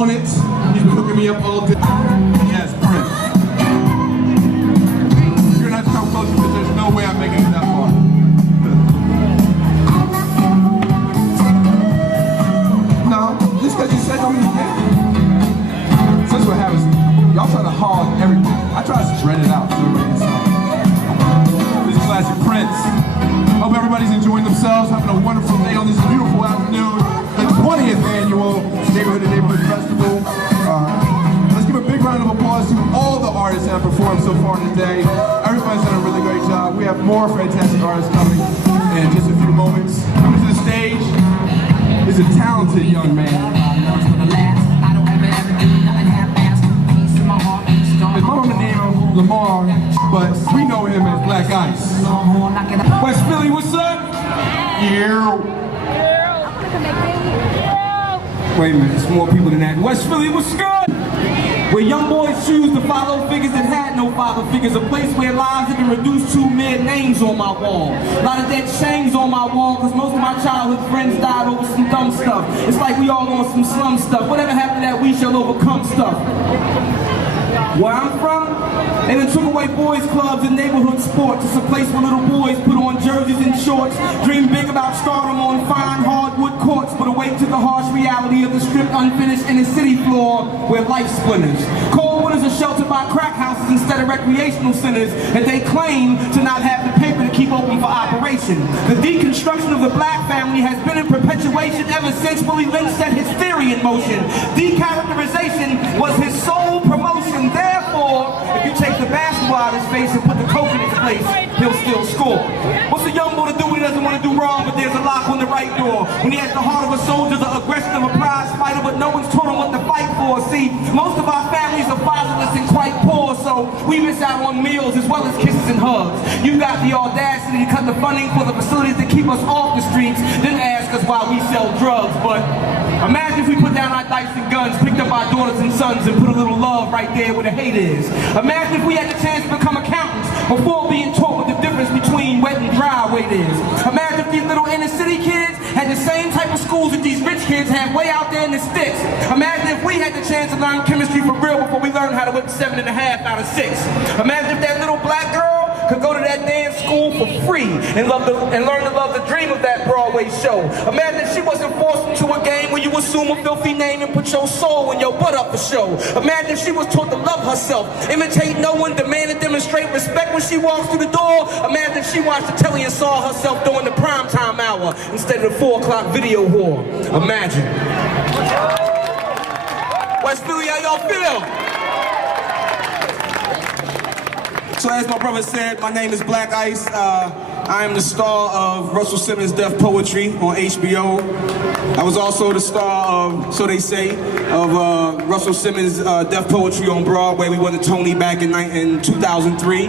on it. He's been hooking me up all day. Yes, Prince. You're gonna have to come closer because there's no way I'm making it that far. No, just because you said don't mean you can't. So that's what happens. Y'all try to hog everything. I try to shred it out so everybody can see. This is classic Prince. Hope everybody's enjoying themselves, having a wonderful day on this beautiful afternoon. The 20th annual Neighborhood to Neighborhood Festival. Let's give a big round of applause to all the artists that have performed so far today. Everybody's done a really great job. We have more fantastic artists coming in just a few moments. Coming to the stage is a talented young man. His mama named him Lamar, but we know him as Black Ice. West Philly, what's up? Yeah. Wait a minute, there's more people than that. West Philly, what's good? Where young boys choose to follow figures that had no father figures. A place where lives have been reduced to mere names on my wall. A lot of dead shames on my wall, because most of my childhood friends died over some dumb stuff. It's like we all on some slum stuff. Whatever happened to that we shall overcome stuff. Where I'm from, they done took away boys clubs and neighborhood sports. It's a place where little boys put on jerseys and shorts, dream big about stardom on fine hardwood courts, but awake to the harsh reality of the stripped, unfinished inner city floor where life splinters. Cold winters are sheltered by crack houses instead of recreational centers, and they claim to not have the paper to keep open for operation. The deconstruction of the black family has been in perpetuation ever since Willie Lynch set his theory in motion. Decharacterization was his sole promotion. Therefore, if you take the basketball out of his face and put the coke in his place, he'll still score. What's a young boy to do when he doesn't want to do wrong, but there's a lock on the right door? When he has the heart of a soldier, the aggression of a prize fighter, but no one's taught him what to fight for. See, most of our families are fatherless and quite poor, so we miss out on meals as well as kisses and hugs. You got the audacity to cut the funding for the facilities that keep us off the streets, then ask us why we sell drugs. But imagine if we put down our dice and guns, picked up our daughters and sons, and put a little love right there where the hate is. Imagine if we had the chance to become accountants before being taught what the difference between wet and dry weight is. Imagine if these little inner city kids had the same type of schools that these rich kids have way out there in the sticks. Imagine if we had the chance to learn chemistry for real before we learned how to whip 7.5 out of 6. Imagine if that little black girl could go to that dance school for free and learn to love the dream of that Broadway show. Imagine if she wasn't forced into a game where you assume a filthy name and put your soul and your butt up for show. Imagine if she was taught to love herself, imitate no one, demand and demonstrate respect when she walks through the door. Imagine if she watched the telly and saw herself during the primetime hour instead of the 4 o'clock video whore. Imagine. West Philly, how y'all feel? So as my brother said, my name is Black Ice. I am the star of Russell Simmons' Deaf Poetry on HBO. I was also the star of, so they say, of Russell Simmons' Deaf Poetry on Broadway. We won the Tony back in 2003.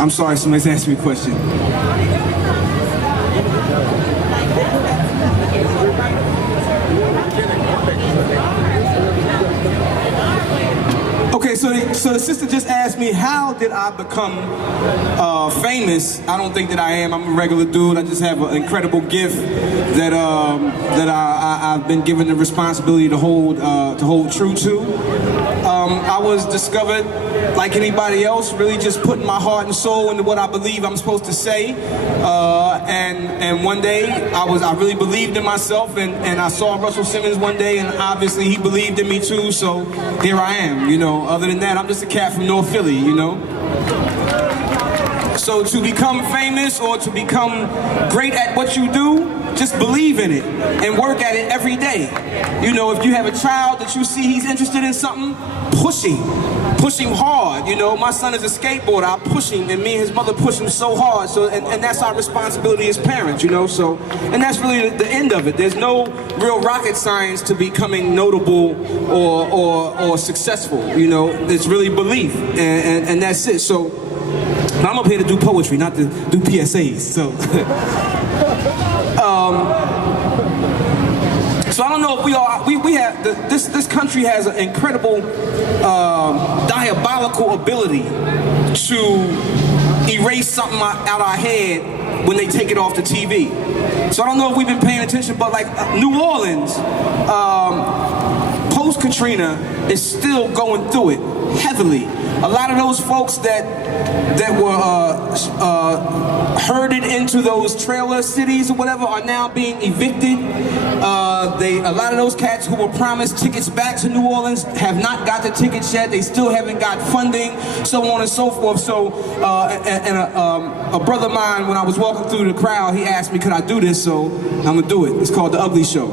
I'm sorry, somebody's asked me a question. Okay, so the sister just asked me, how did I become famous? I don't think that I am. I'm a regular dude. I just have an incredible gift that I've been given the responsibility to hold true to. I was discovered like anybody else, really just putting my heart and soul into what I believe I'm supposed to say. And one day I really believed in myself, and I saw Russell Simmons one day, and obviously he believed in me too, so here I am, you know. Other than that, I'm just a cat from North Philly, you know. So to become famous or to become great at what you do, just believe in it and work at it every day. You know, if you have a child that you see he's interested in something, push him hard. You know, my son is a skateboarder. I push him, and me and his mother push him so hard. So, and that's our responsibility as parents, you know. So, and that's really the end of it. There's no real rocket science to becoming notable or successful. You know, it's really belief, and that's it. So, I'm up here to do poetry, not to do PSAs. So. So I don't know if we have this country has an incredible diabolical ability to erase something out our head when they take it off the TV. So I don't know if we've been paying attention, but like New Orleans, post-Katrina is still going through it heavily. A lot of those folks that were herded into those trailer cities or whatever are now being evicted. A lot of those cats who were promised tickets back to New Orleans have not got the tickets yet. They still haven't got funding, so on and so forth. So, a brother of mine, when I was walking through the crowd, he asked me, could I do this? So I'm gonna do it. It's called The Ugly Show.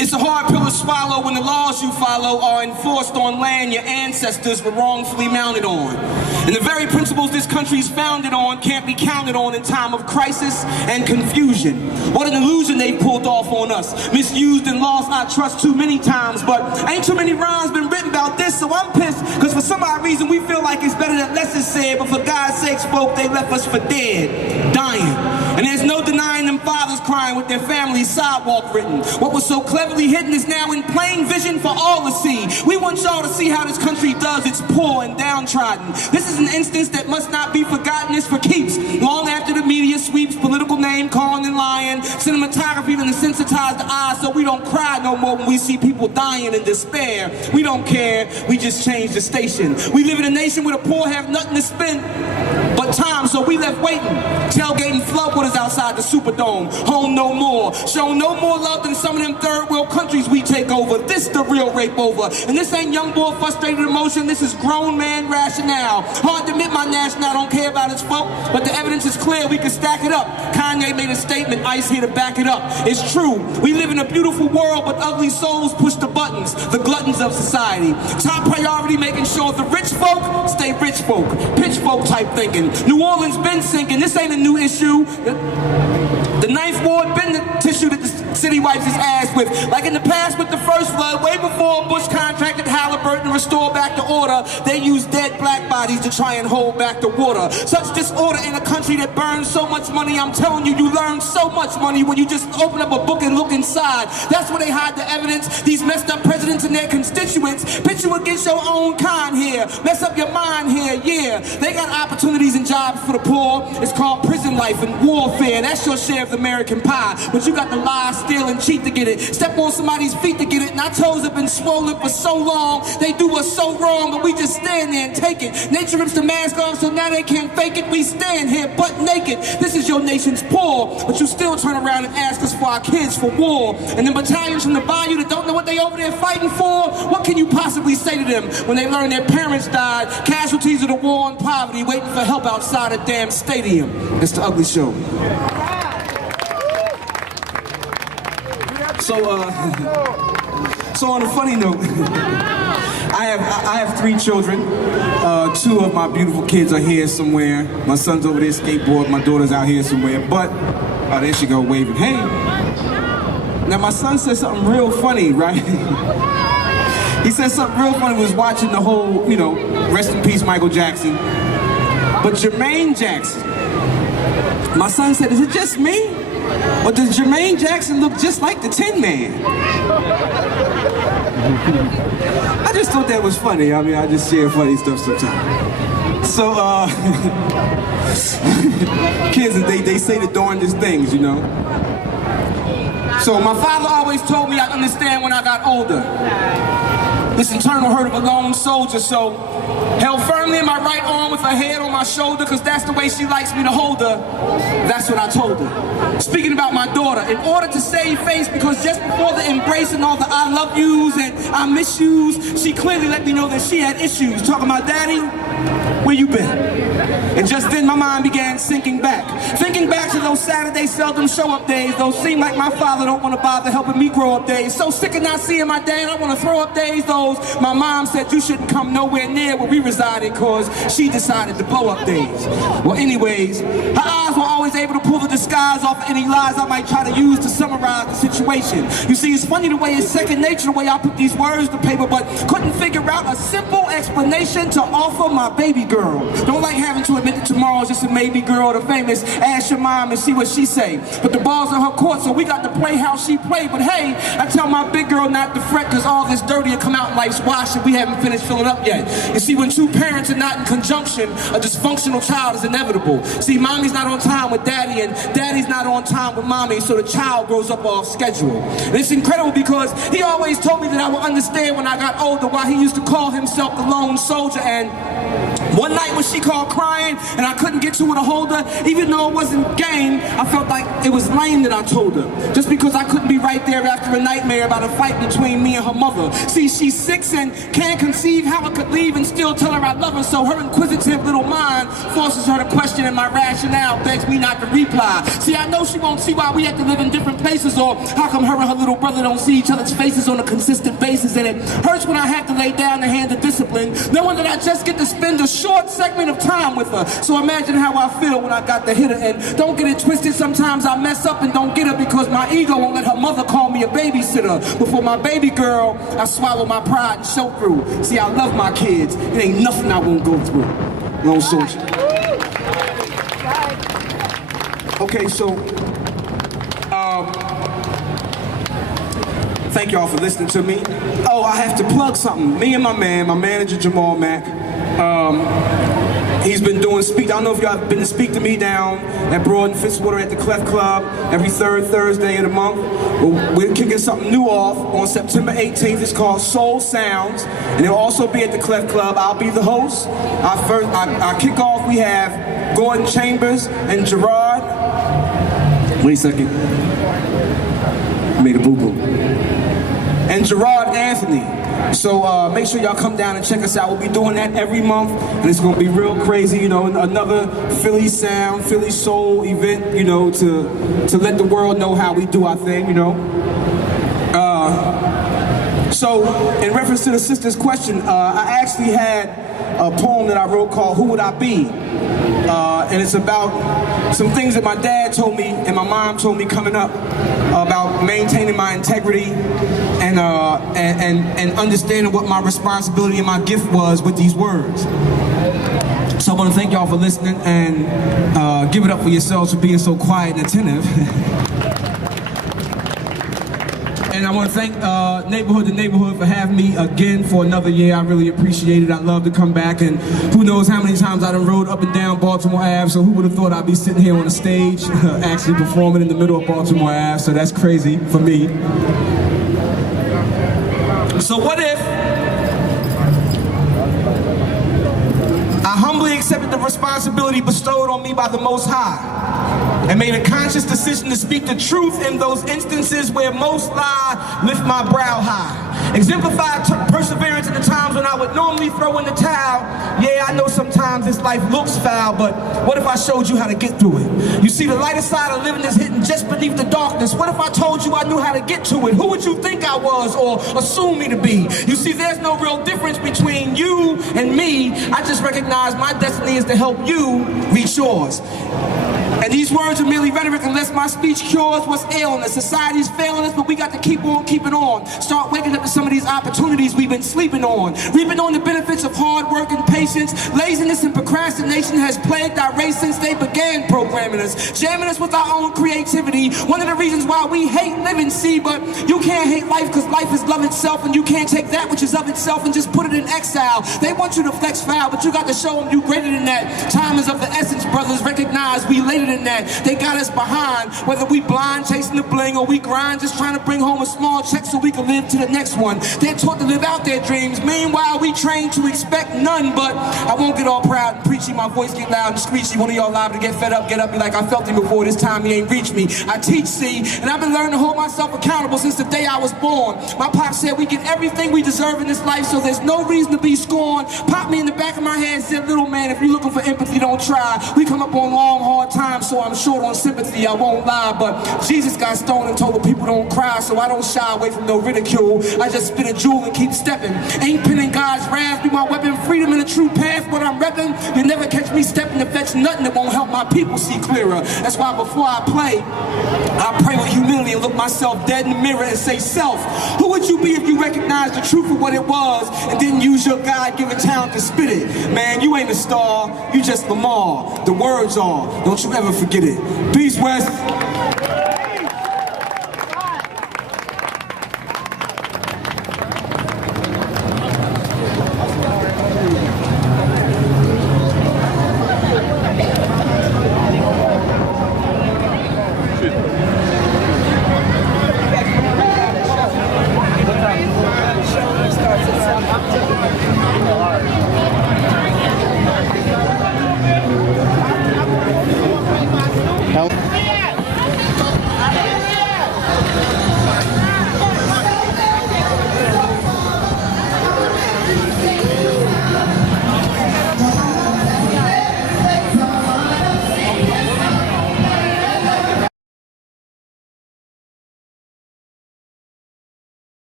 It's a hard pill to swallow when the laws you follow are enforced on land your ancestors were wrongfully mounted on. And the very principles this country is founded on can't be counted on in time of crisis and confusion. What an illusion they pulled off on us. Misused and lost our trust too many times, but ain't too many rhymes been written about this, so I'm pissed, because for some odd reason we feel like it's better that less is said, but for God's sakes, folk, they left us for dead, dying. And there's no denying them fathers crying with their families sidewalk written. What was so cleverly hidden is now in plain vision for all to see. We want y'all to see how this country does its poor and downtrodden. This is an instance that must not be forgotten, it's for keeps. Long after the media sweeps political name calling and lying, cinematography to desensitize the eyes so we don't cry no more when we see people dying in despair. We don't care, we just change the station. We live in a nation where the poor have nothing to spend but time, so we left waiting, tailgating floodwaters outside the Superdome. Home no more, show no more love than some of them third world countries we take over. This the real rape over, and this ain't young boy frustrated emotion, this is grown man rationale. Hard to admit my national don't care about his folk, but the evidence is clear, we can stack it up. Kanye made a statement, Ice here to back it up. It's true, we live in a beautiful world, but ugly souls push the buttons, the gluttons of society. Top priority making sure the rich folk stay rich folk, pitchfork type thinking. New Orleans been sinking, this ain't a new issue. The Ninth Ward been the tissue that the city wipes its ass with. Like in the past with the first flood, way before Bush contracted Halliburton to restore back the order, they used dead black bodies to try and hold back the water. Such disorder in a country that burns so much money, I'm telling you, you learn so much money when you just open up a book and look inside. That's where they hide the evidence. These messed up presidents and their constituents pit you against your own kind here. Mess up your mind here, yeah. They got opportunities and jobs for the poor. It's called prison life and warfare. That's your share of the American pie. But you got to lie, steal, and cheat to get it. Step on somebody's feet to get it. And our toes have been swollen for so long. They do us so wrong, but we just stand there and take it. Nature rips the mask off, so now they can't fake it. We stand here butt naked. This is your nation's poor, but you still turn around and ask us for our kids for war. And then battalions from the bayou that don't know what they over there fighting for, what can you possibly say to them when they learn their parents died, casualties of the war and poverty, waiting for help outside a damn stadium? It's The Ugly Show. So on a funny note, I have 3 children. 2 of my beautiful kids are here somewhere. My son's over there skateboarding, my daughter's out here somewhere. But, oh, there she go waving. Hey! Now my son said something real funny, right? He said something real funny, was watching the whole, you know, rest in peace Michael Jackson. But Jermaine Jackson, my son said, is it just me? Or does Jermaine Jackson look just like the Tin Man? I just thought that was funny. I mean, I just share funny stuff sometimes. So, kids, they say the darndest things, you know. So my father always told me I'd understand when I got older. This internal hurt of a lone soldier, so held firmly in my right arm with her head on my shoulder, cause that's the way she likes me to hold her. That's what I told her. Speaking about my daughter, in order to save face, because just before the embrace and all the I love yous and I miss yous, she clearly let me know that she had issues. Talking about, Daddy, where you been? And just then my mind began sinking back. Thinking back to those Saturday seldom show up days, those seem like my father don't want to bother helping me grow up days. So sick of not seeing my dad, I want to throw up days, those my mom said you shouldn't come nowhere near where we resided cause she decided to blow up days. Well anyways, her eyes were always able to pull the disguise off of any lies I might try to use to summarize the situation. You see, it's funny the way it's second nature the way I put these words to paper, but couldn't figure out a simple explanation to offer my baby girl. girl. Don't like having to admit that tomorrow's just a maybe girl. The famous, ask your mom and see what she say. But the ball's in her court, so we got to play how she played. But hey, I tell my big girl not to fret, cause all this dirty will come out in life's wash and we haven't finished filling up yet. You see, when two parents are not in conjunction, a dysfunctional child is inevitable. See, mommy's not on time with daddy and daddy's not on time with mommy, so the child grows up off schedule. And it's incredible because he always told me that I would understand when I got older why he used to call himself the lone soldier. And one night when she called crying and I couldn't get to her to hold her, even though it wasn't game, I felt like it was lame that I told her. Just because I couldn't be right there after a nightmare about a fight between me and her mother. See, she's 6 and can't conceive how I could leave and still tell her I love her, so her inquisitive little mind forces her to question and my rationale begs me not to reply. See, I know she won't see why we have to live in different places or how come her and her little brother don't see each other's faces on a consistent basis, and it hurts when I have to lay down the hand of discipline, knowing that I just get to spend a short segment of time with her. So imagine how I feel when I got to hit her, and don't get it twisted, sometimes I mess up and don't get her because my ego won't let her mother call me a babysitter. But for my baby girl, I swallow my pride and show through. See, I love my kids. It ain't nothing I won't go through. No soldier. Okay, so thank y'all for listening to me. Oh, I have to plug something. Me and my manager Jamal Mack, he's been doing speak. I don't know if y'all have been to Speak to Me down at Broad and Fitzwater at the Clef Club every third Thursday of the month. We're kicking something new off on September 18th. It's called Soul Sounds, and it'll also be at the Clef Club. I'll be the host. Our kickoff, we have Gordon Chambers and Gerard. Wait a second. I made a boo-boo. And Gerard Anthony. So make sure y'all come down and check us out. We'll be doing that every month, and it's gonna be real crazy, you know, another Philly sound, Philly soul event, you know, to let the world know how we do our thing, you know. So in reference to the sister's question, I actually had a poem that I wrote called Who Would I Be? And it's about some things that my dad told me and my mom told me coming up about maintaining my integrity and understanding what my responsibility and my gift was with these words. So I want to thank y'all for listening and give it up for yourselves for being so quiet and attentive. And I want to thank Neighborhood to Neighborhood for having me again for another year. I really appreciate it. I'd love to come back, and who knows how many times I done rode up and down Baltimore Ave, so who would have thought I'd be sitting here on the stage actually performing in the middle of Baltimore Ave, so that's crazy for me. So what if I humbly accepted the responsibility bestowed on me by the Most High and made a conscious decision to speak the truth in those instances where most lie, lift my brow high. Exemplify perseverance in the times when I would normally throw in the towel. Yeah, I know sometimes this life looks foul, but what if I showed you how to get through it? You see, the lighter side of living is hidden just beneath the darkness. What if I told you I knew how to get to it? Who would you think I was or assume me to be? You see, there's no real difference between you and me. I just recognize my destiny is to help you reach yours. And these words are merely rhetoric unless my speech cures what's ailing us. Society's failing us, but we got to keep on keeping on. Start waking up to some of these opportunities we've been sleeping on. Reaping on the benefits of hard work and patience. Laziness and procrastination has plagued our race since they began programming us, jamming us with our own creativity. One of the reasons why we hate living, see, but you can't hate life because life is love itself, and you can't take that which is of itself and just put it in exile. They want you to flex foul, but you got to show them you greater than that. Time is of the essence, brothers. Recognize we later than that. They got us behind, whether we blind chasing the bling or we grind just trying to bring home a small check so we can live to the next one. They're taught to live out their dreams. Meanwhile, we train to expect none, but I won't get all proud and preachy. My voice get loud and screechy. One of y'all liable to get fed up, get up, be like, I felt him before, this time he ain't reached me. I teach, see, and I've been learning to hold myself accountable since the day I was born. My pop said we get everything we deserve in this life, so there's no reason to be scorned. Popped me in the back of my head and said, little man, if you're looking for empathy, don't try. We come up on long, hard times, so I'm short on sympathy, I won't lie, but Jesus got stoned and told the people don't cry, so I don't shy away from no ridicule. I just spit a jewel and keep stepping. Ain't pinning God's wrath, be my weapon, freedom in the true path, what I'm repping. You never catch me stepping to fetch nothing that won't help my people see clearer. That's why before I play, I pray with humility. finally and look myself dead in the mirror and say, self, who would you be if you recognized the truth of what it was and didn't use your God-given talent to spit it? Man, you ain't a star, you just Lamar. The words are, don't you ever forget it. Peace, West.